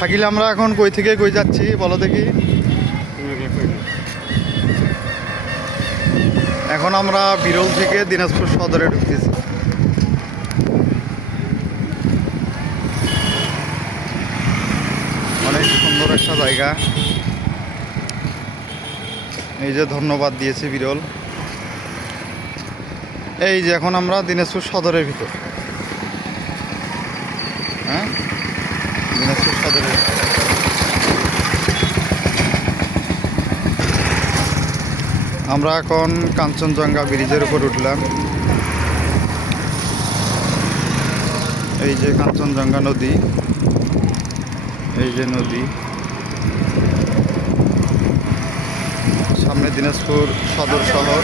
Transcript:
শাকিল আমরা এখন কই থেকে কই যাচ্ছি, বলো দেখি। এখন আমরা বিরল থেকে দিনাজপুর সদরে ঢুকতেছি। অনেক সুন্দর একটা জায়গা। এই যে ধন্যবাদ দিয়েছে বিরল। এই যে এখন আমরা দিনাজপুর সদরের ভিতর। হ্যাঁ দিনাজপুর সদরের আমরা এখন কাঞ্চনজঙ্ঘা ব্রিজের উপর উঠলাম। এই যে কাঞ্চনজঙ্ঘা নদী, এই যে নদী। সামনে দিনাজপুর সদর শহর।